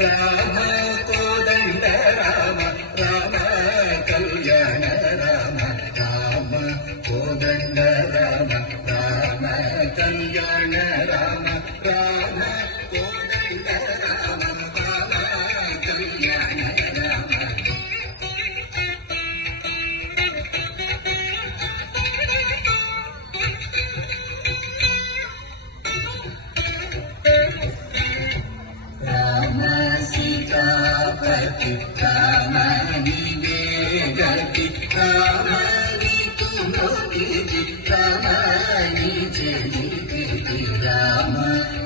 రామ కోదండ రామ రామ కళ్యాణ రామ రామ కోదండ రామ రామ కళ్యాణ రామ రామ కోదండ రామ రామ కళ్యాణ రామ सीतापति राम निवे गति राम तुमोति राम निजे राम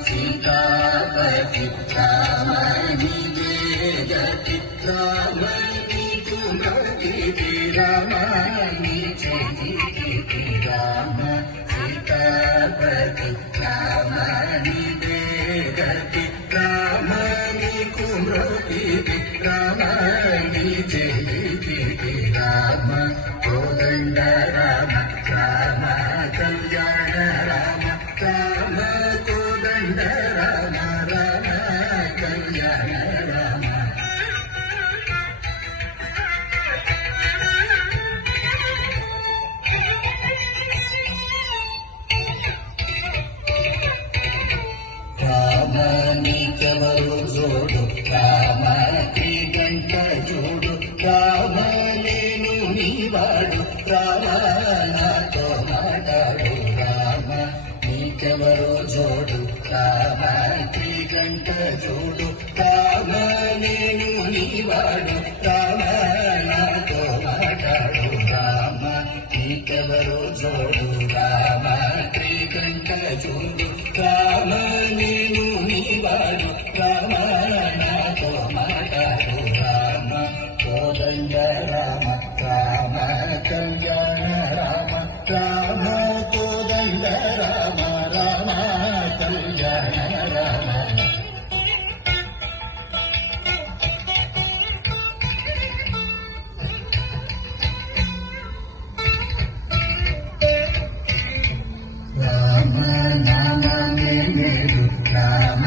सीतापति राम निवे गति राम तुमोति राम निजे राम सीतापति राम निवे गति राम राम निजे राम कोदंड राम राम कल्याण राम राम कोदंड राम राम कल्याण राम राम निकवरु जोडु राम गंट जोडु राम नेनु नीवाडु राम नातो माटाडु राम निकवरु जोडु राम गंट जोडु राम नेनु नीवाडु राम नातो माटाडु राम निकवरु जोडु राम गंट जोडु राम नेनु नीवाडु राम नातो माटाडु राम कोदंड राम राम कल्याण राम राम कोदंड राम राम कल्याण राम राम नाम मेरु राम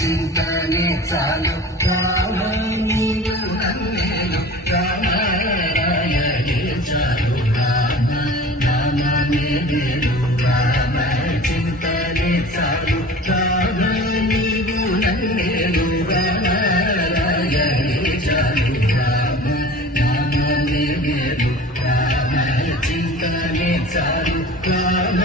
चिंतने चालु राम नीवु नन्नेनु राम रायणे चालु राम नाम मेरु राम चिंतने चालु राम नीवु नन्नेनु राम रायणे चालु राम नाम मेरु राम चिंतने चालु राम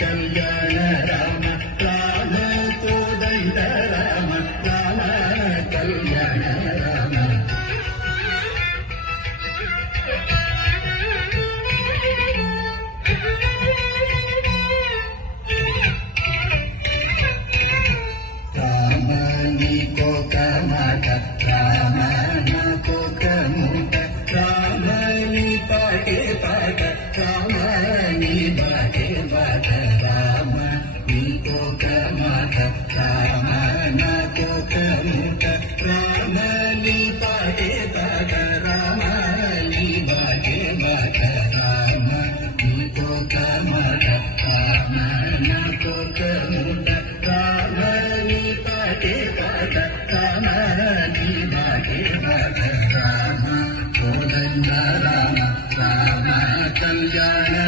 कल्याण राम राम कोदंड राम राम कल्याण राम राम नीको कमाट राम नाको कमुट राम नी पाटे पाट राम नी बाटे बाट राम नीको कमाट राम नाको कमुट राम नी पाटे पाट राम नी बाटे बाट राम नीको कमाट राम नाको कमुट राम नी पाटे पाट राम नी बाटे बाट राम कोदंड राम राम कल्याण